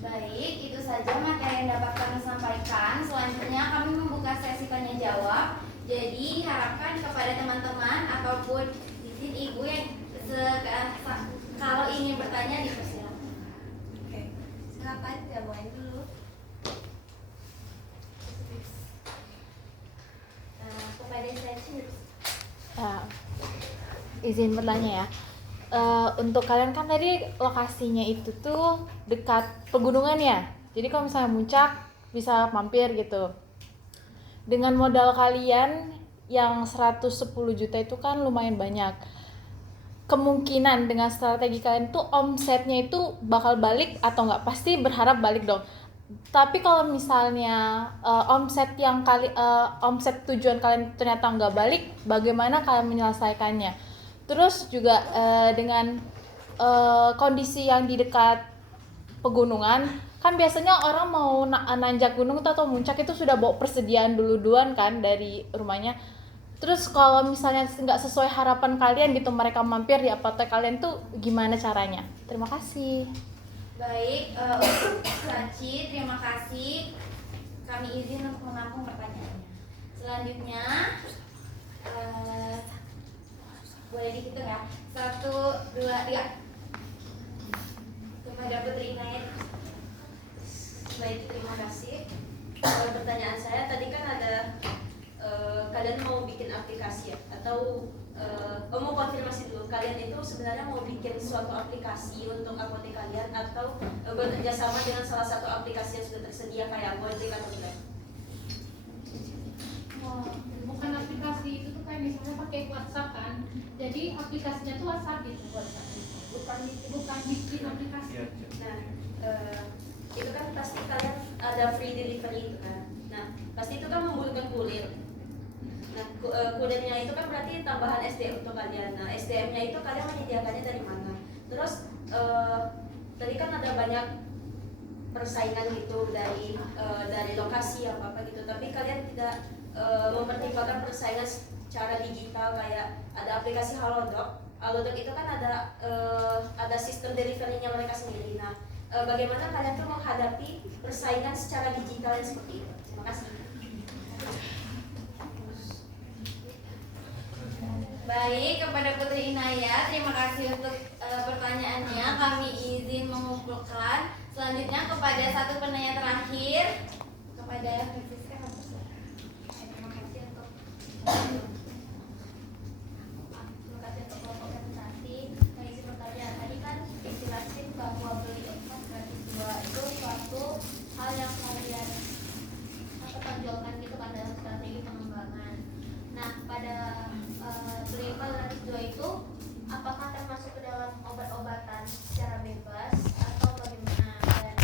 Baik, itu saja materi yang dapat kami sampaikan. Selanjutnya kami membuka sesi tanya jawab. Jadi diharapkan kepada teman-teman ataupun izin ibu yang kalau ingin bertanya dipersilakan. Oke, silakan jawaban dulu. Kepada saya izin bertanya ya. Untuk kalian kan tadi lokasinya itu tuh dekat pegunungan ya. Jadi kalau misalnya muncak bisa mampir gitu. Dengan modal kalian yang 110 juta itu kan lumayan banyak. Kemungkinan dengan strategi kalian tuh omsetnya itu bakal balik atau nggak? Pasti berharap balik dong. Tapi kalau misalnya omset omset tujuan kalian ternyata nggak balik, bagaimana kalian menyelesaikannya? Terus juga dengan kondisi yang di dekat pegunungan, kan biasanya orang mau nanjak gunung atau muncak itu sudah bawa persediaan duluan kan dari rumahnya. Terus kalau misalnya nggak sesuai harapan kalian gitu, mereka mampir di apotek kalian tuh gimana caranya? Terima kasih. Baik, untuk Saci, terima kasih. Kami izin untuk menampung pertanyaannya. Selanjutnya, boleh dihitung ya? 1, 2, 3. Kepada Putri Inayat. Baik, terima kasih. Pertanyaan saya tadi kan ada kalian mau bikin aplikasi ya? Atau mau konfirmasi dulu, kalian itu sebenarnya mau bikin suatu aplikasi untuk apotek kalian atau bekerja sama dengan salah satu aplikasi yang sudah tersedia kayak Gojek atau Grab? Bukan aplikasi itu tuh kayak misalnya pakai WhatsApp kan, jadi aplikasinya tuh WhatsApp gitu, WhatsApp bukan bikin aplikasi. Nah, itu kan pasti kalian ada free delivery itu kan. Nah, pasti itu kan membutuhkan kurir. Nah, kurirnya itu kan berarti tambahan SDM untuk kalian. Nah, SDM-nya itu kalian menyediakannya dari mana? Terus tadi kan ada banyak persaingan gitu dari lokasi apa gitu, tapi kalian tidak mempertimbangkan persaingan secara digital kayak ada aplikasi Halodoc. Halodoc itu kan ada sistem delivery-nya mereka sendiri. Nah, bagaimana kalian tuh menghadapi persaingan secara digital yang seperti itu? Terima kasih. Baik, kepada Putri Inayat, terima kasih untuk pertanyaannya. Kami izin mengumpulkan. Selanjutnya kepada satu penanya terakhir, kepada Francisca. Terima kasih untuk kelompok representasi mengisi pertanyaan. Tadi kan dijelasin bahwa beli emas gratis 2 itu suatu hal yang kalian pertonjolkan gitu kan dalam strategi pengembangan. Nah, pada beli emas gratis 2 itu apakah termasuk ke dalam obat-obatan secara bebas atau bagaimana? Dan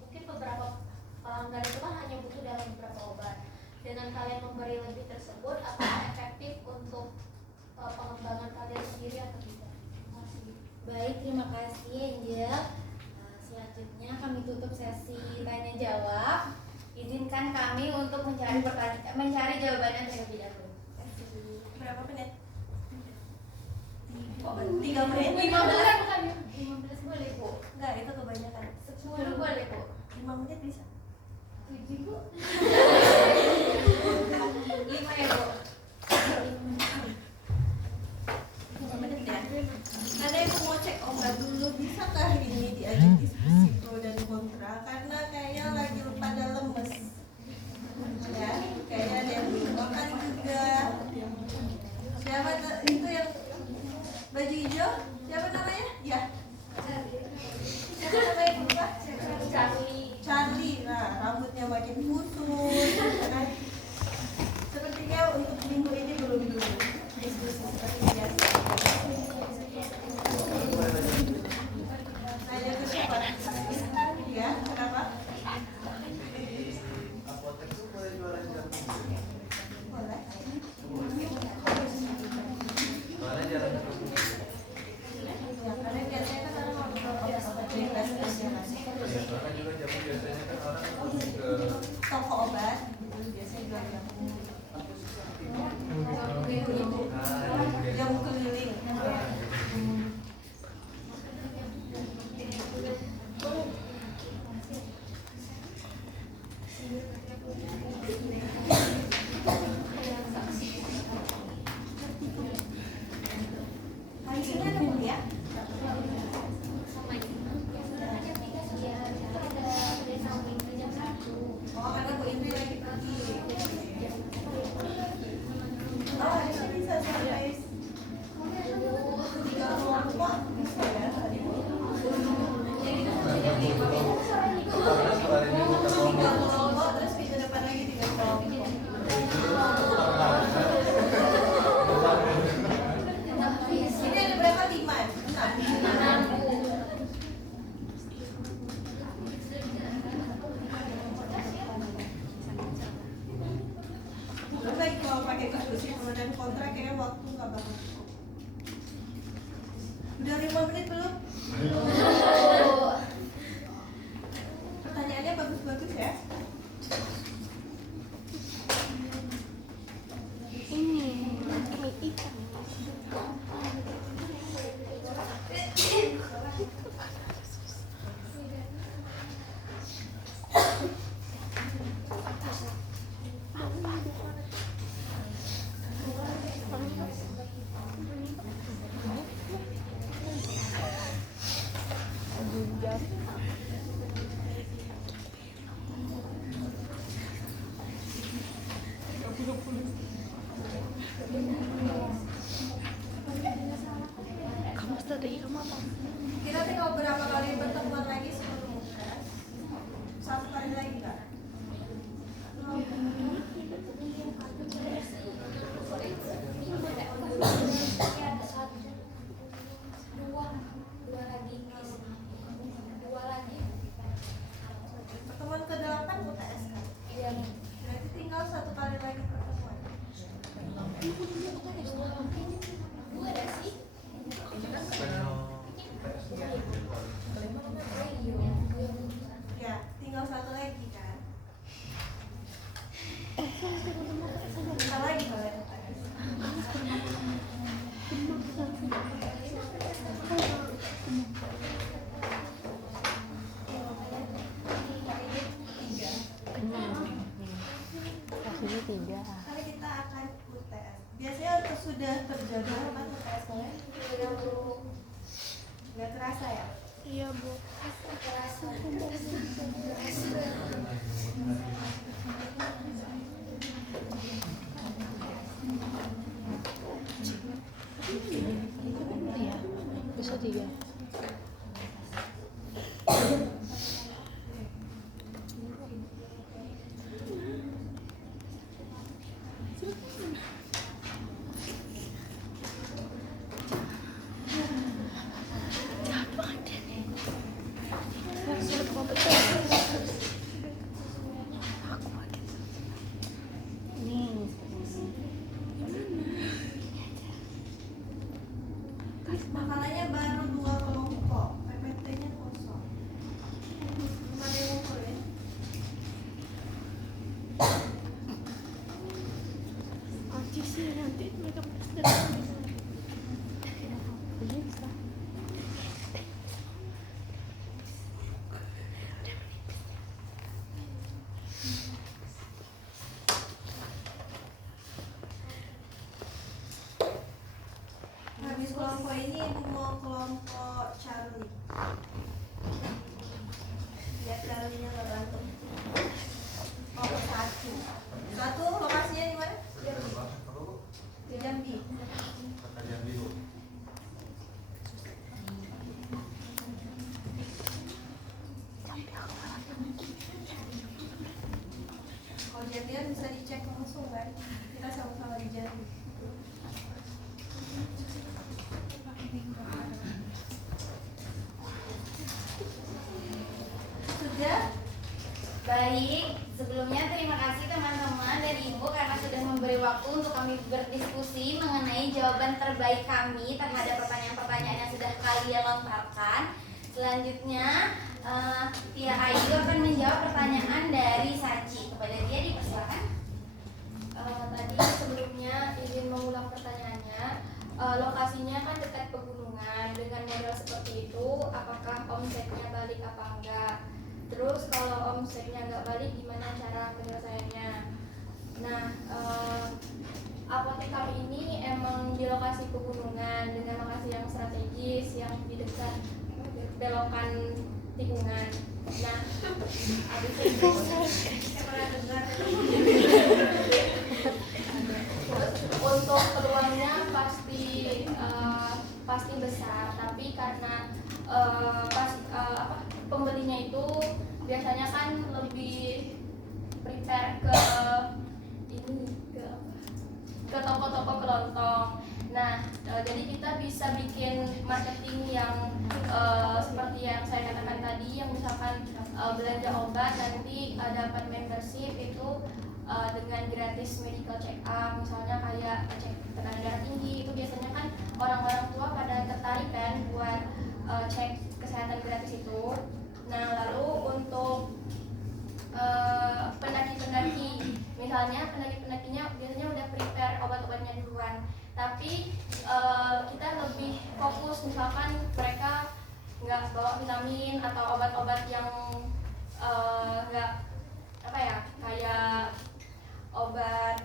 mungkin beberapa pelanggan itu kan hanya butuh dalam beberapa obat. Dengan kalian memberi lebih tersebut, apakah efektif untuk pengembangan kalian sendiri atau tidak? Terima kasih. Baik, terima kasih Angel. Selanjutnya kami tutup sesi tanya jawab. Izinkan kami untuk mencari jawabannya terlebih dahulu. Berapa menit? 3 menit? 15 bukan ya? 15 boleh Bu? Enggak, itu kebanyakan. 10 boleh Bu? 5 menit bisa? 7 Bu? 5 ya Bu? 5 menit ya? Ada yang mau cek obat dulu, bisakah ini diajak diskusi pro dan kontra? Karena kayaknya lagi pada lemes ya, kayaknya ada yang belum makan juga. Siapa itu yang baju hijau? Siapa namanya? Ya. Siapa namanya berubah? Charlie. Nah, rambutnya makin kusut. Nah, sepertinya untuk minggu ini belum diskusi seperti biasa. Nanya ke siapa? Ya, kenapa? Apotek itu boleh jualan jamu? Boleh. Soalnya jarang ketemu. Ya, karena biasanya kan orang mau ke obat bebas spesialis. Ya, soalnya juga jamu biasanya kan orang ke Toko obat, gitu, biasanya jual jamu. Jamu keliling. Kamu strategi kamu apa? Kita tinggal berapa kali pertemuan lagi sebelum UTS? 1 kali lagi nggak? Pertemuan ke-8 UTS kan? Iya. Berarti tinggal 1 kali lagi pertemuan. Dua ada sih. Ya, tinggal 1 lagi kan? Bentar lagi kalian UTS. Hasilnya 3. Kali kita akan UTS. Biasanya sudah terjadwal kan UTS-nya? Nggak terasa ya? Iya, Bu. Iya, bisa 3. Makalahnya baru 2 kelompok, PPT-nya kosong. Belum ada yang ngumpulin. sih nanti mereka bisa. Habis kelompok ini ibu mau kelompok Charlie. Lihat Charlie-nya nggak bantu. Kelompok 1 lokasinya di mana? Di Jambi. Kalau Jambi kan bisa dicek langsung kan? Kita sama-sama di Jambi. Sudah? Baik, sebelumnya terima kasih teman-teman dan Ibu karena sudah memberi waktu untuk kami berdiskusi mengenai jawaban terbaik kami terhadap pertanyaan-pertanyaan yang sudah kalian lontarkan. Selanjutnya, Tia Ayu akan menjawab pertanyaan dari Saci. Kepada dia dipersilakan. Tadi sebelumnya izin mengulang pertanyaannya. Lokasinya kan dekat pegunungan. Dengan modal seperti itu, apakah omsetnya balik apa enggak? Terus kalau omsetnya nggak balik, gimana cara penyelesaiannya? Nah, apotek kami ini emang di lokasi pegunungan dengan lokasi yang strategis, yang di dekat belokan tikungan. Nah, habis itu Saya pernah dengar. terus untuk peluangnya pasti besar, tapi karena pembelinya itu biasanya kan lebih prepare ke toko-toko kelontong. Nah, jadi kita bisa bikin marketing yang seperti yang saya katakan tadi, yang misalkan belanja obat nanti dapat membership itu dengan gratis medical check up, misalnya kayak cek tekanan darah tinggi. Itu biasanya kan orang-orang tua pada tertarik kan buat cek kesehatan gratis itu. Nah, lalu untuk pendaki-pendaki, misalnya pendaki-pendakinya biasanya udah prepare obat-obatnya duluan, tapi kita lebih fokus misalkan mereka nggak bawa vitamin atau obat-obat yang nggak kayak obat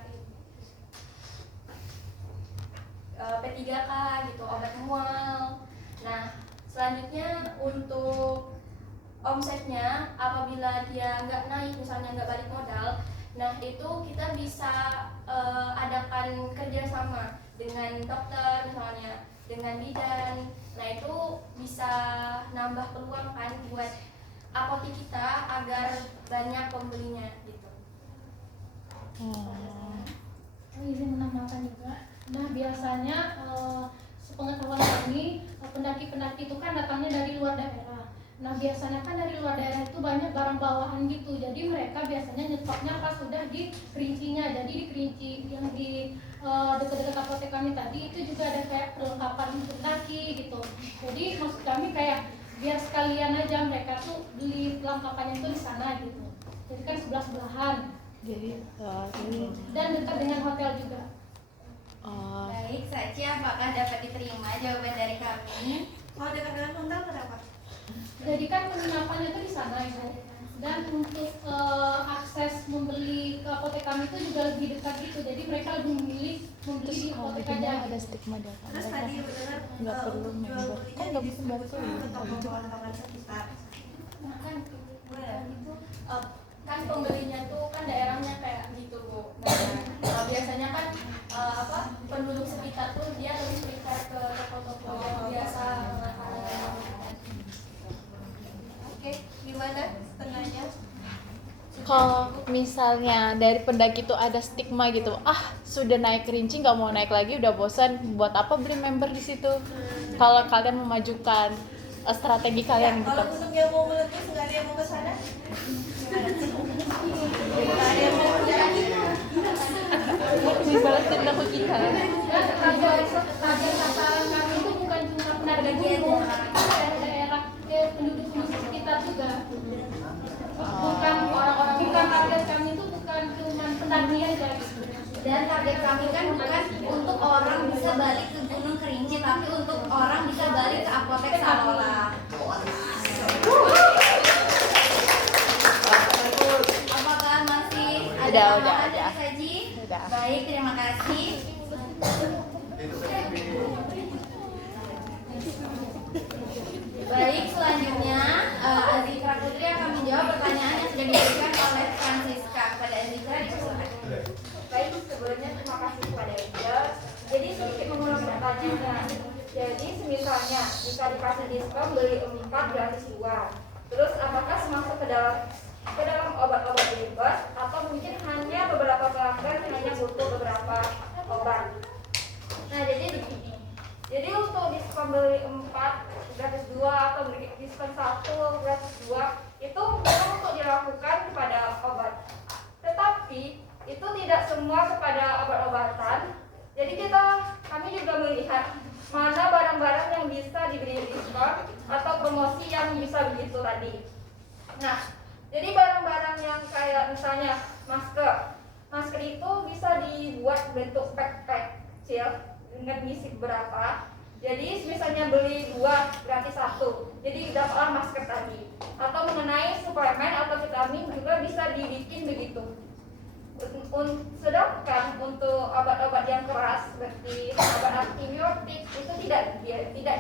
P3K gitu, obat mual. Nah, selanjutnya untuk omsetnya apabila dia nggak naik, misalnya nggak balik modal, nah itu kita bisa adakan kerjasama dengan dokter misalnya, dengan bidan. Nah itu bisa nambah peluang kan buat apotek kita agar banyak pembelinya gitu. Izin menambahkan juga. Nah biasanya sepengetahuan kami pendaki-pendaki itu kan datangnya dari luar daerah. Nah biasanya kan dari luar daerah itu banyak barang bawaan gitu. Jadi mereka biasanya nyetopnya pas sudah di kerincinya. Jadi di kerinci yang di dekat-dekat apotek kami tadi itu juga ada kayak perlengkapan pendaki gitu. Jadi maksud kami kayak biar sekalian aja mereka tuh beli perlengkapannya itu di sana gitu. Jadi kan sebelah-sebelahan. Jadi Dan dekat dengan hotel juga. Baik, Saci, apakah dapat diterima jawaban dari kami? Kalau dekat dengan hotel berapa? Jadi kan penginapannya itu di sana ya. Dan untuk akses membeli ke apotek kami itu juga lebih dekat gitu. Jadi mereka lebih memilih membeli terus di kalau apotek begini aja. ada stigma di atas Terus mereka tadi benar nggak perlu member kan nggak bisa bantu toko-toko sekitar. Nah kan itu kan pembelinya tuh kan daerahnya kayak gitu Bu. Nah biasanya kan penduduk sekitar tuh dia lebih prefer ke toko-toko yang biasa makanan. Oke, gimana tengahnya? kalau misalnya dari pendaki itu ada stigma gitu, sudah naik kerinci nggak mau naik lagi, udah bosan, buat apa beli member di situ? Kalau kalian memajukan strategi kalian gitu. Kalau untuk yang mau meletus nggak ada yang mau ke sana? Nggak ada yang mau mendaki? Dibalas dendam ke kita. Target sasaran kami itu bukan cuma pendaki gunung, tapi daerah penduduk sekitar juga. Bukan target kami itu bukan cuma pendaki aja gitu. Dan target kami kan bukan untuk orang bisa balik ke Gunung Kerinci, tapi untuk orang bisa balik ke apotek Salola. Apakah masih ada Udah, tambahan udah. dari Saji? Udah. Baik, terima kasih. Baik, selanjutnya Azikra Putri akan menjawab pertanyaan yang sudah diberikan oleh Francisca. Kepada Azikra dipersilakan. Baik, sebelumnya terima kasih kepada Ida. Jadi sedikit mengulang pertanyaannya. Jadi misalnya jika dikasih diskon beli 4 gratis 2, terus apakah masuk ke dalam obat-obat bebas atau mungkin hanya beberapa pelanggan yang hanya butuh beberapa obat? Nah jadi begini. Jadi untuk diskon beli 4 gratis 2 atau beli diskon 1 gratis 2 itu memang untuk dilakukan kepada obat. Tetapi itu tidak semua kepada obat-obatan. Jadi kami juga melihat mana barang-barang yang bisa diberi diskon atau promosi yang bisa begitu tadi. Nah, jadi barang-barang yang kayak misalnya masker itu bisa dibuat bentuk pack kecil dengan ngisi berapa. Jadi misalnya beli 2 gratis 1, jadi dapatlah masker tadi. Atau mengenai suplemen atau vitamin juga bisa dibikin begitu. Sedangkan untuk obat-obat yang keras seperti obat antibiotik itu tidak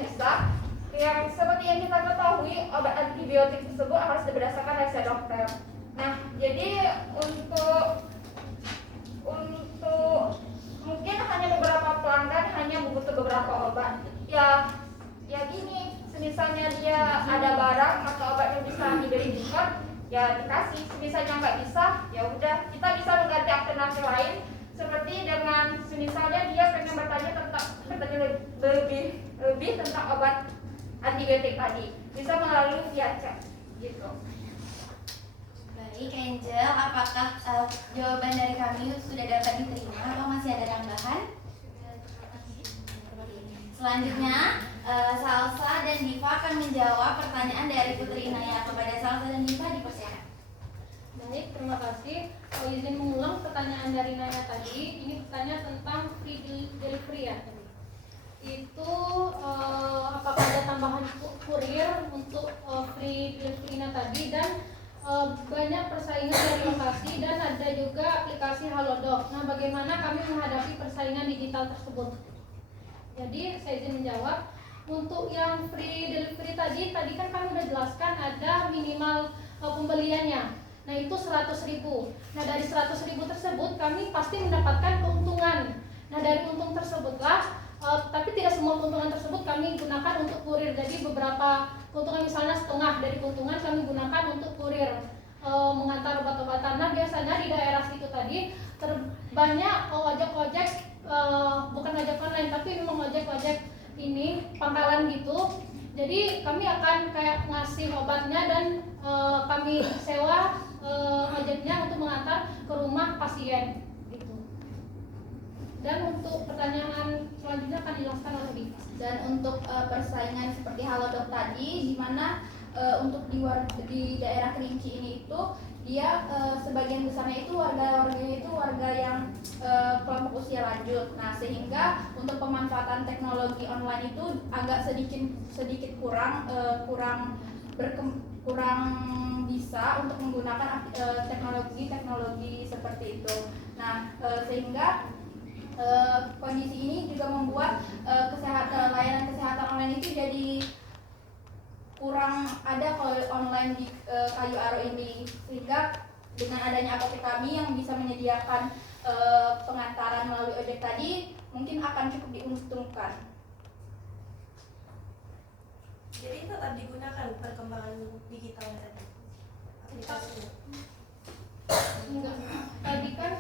bisa. Yang seperti yang kita ketahui, obat antibiotik tersebut harus berdasarkan resep dokter. Nah, jadi untuk mungkin hanya beberapa pelanggan hanya membutuhkan beberapa obat. Ya gini, misalnya dia ada barang atau obat yang bisa diberi diskon, ya dikasih. Misalnya nggak bisa, ya udah kita bisa mengganti alternatif lain. Seperti dengan misalnya dia pengen bertanya lebih tentang obat antibiotik tadi, bisa melalui via chat gitu. Baik, Angel, apakah jawaban dari kami sudah dapat diterima atau masih ada tambahan? Selanjutnya, Salsa dan Diva akan menjawab pertanyaan dari Putri Inaya. Kepada Salsa dan Diva dipersilakan. Baik, terima kasih. Izin mengulang pertanyaan dari Naya tadi. Ini pertanyaan tentang free delivery ya tadi. Itu apakah ada tambahan kurir untuk free delivery tadi, dan banyak persaingan dari lokasi, dan ada juga aplikasi Halodoc. Nah, bagaimana kami menghadapi persaingan digital tersebut? Jadi saya izin menjawab. Untuk yang free delivery tadi kan kami sudah jelaskan ada minimal minimal pembeliannya. Nah itu 100.000. Nah dari 100.000 tersebut kami pasti mendapatkan keuntungan. Nah dari untung tersebutlah, tapi tidak semua keuntungan tersebut kami gunakan untuk kurir. Jadi beberapa keuntungan, misalnya setengah dari keuntungan kami gunakan untuk kurir, mengantar obat-obatan. Nah biasanya di daerah situ tadi banyak ojek-ojek, bukan ojek online tapi memang ojek-ojek ini pangkalan gitu. Jadi kami akan kayak ngasih obatnya dan kami sewa ojeknya untuk mengantar ke rumah pasien gitu. Dan untuk pertanyaan selanjutnya akan dijelaskan oleh Diva. Dan untuk persaingan seperti Halodoc tadi, di mana untuk di daerah Kerinci ini itu dia sebagian besarnya itu warga-warganya itu warga yang kelompok usia lanjut. Nah sehingga untuk pemanfaatan teknologi online itu agak sedikit kurang bisa untuk menggunakan teknologi seperti itu. Nah sehingga kondisi ini juga membuat layanan kesehatan online itu jadi kurang ada kalau online di Kayu Aro ini, sehingga dengan adanya apotek kami yang bisa menyediakan pengantaran melalui ojek tadi mungkin akan cukup diuntungkan. Jadi tetap digunakan perkembangan digitalnya tadi, aplikasinya. Enggak. Tadi kan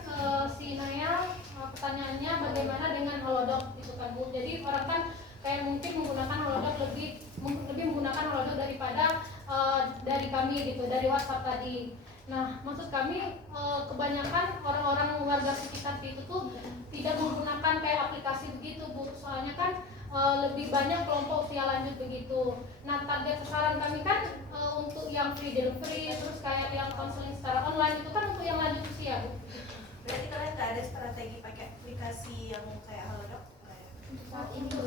si Naya pertanyaannya bagaimana dengan Halodoc gitu kan Bu. Jadi orang kan kayak mungkin menggunakan Halodoc lebih menggunakan Halodoc daripada dari kami gitu, dari WhatsApp tadi. Nah, maksud kami kebanyakan orang-orang warga sekitar itu tuh tidak menggunakan kayak aplikasi begitu Bu. Soalnya kan lebih banyak kelompok usia lanjut begitu. Nah, target sasaran kami kan untuk yang free delivery, terus kayak yang konseling secara online itu kan untuk yang lanjut usia Bu. Berarti kalian nggak ada strategi pakai aplikasi yang kayak Halodoc?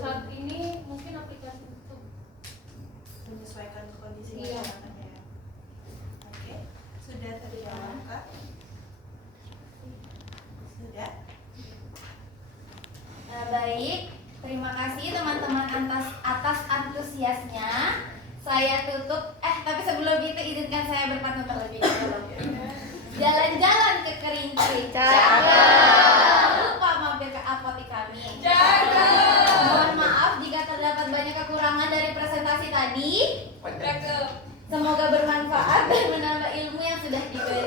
Saat ini mungkin aplikasi itu Menyesuaikan kondisi Iya. masyarakat ya. Oke, sudah terjawab Kak? Sudah? Baik, terima kasih teman-teman atas antusiasnya. Saya tutup, tapi sebelum itu izinkan saya berpantun terlebih dahulu. Jalan-jalan ke Kerinci, jangan lupa mampir ke apotek kami. Mohon maaf jika terdapat banyak kekurangan dari presentasi tadi. Semoga bermanfaat dan menambah ilmu yang sudah diberi.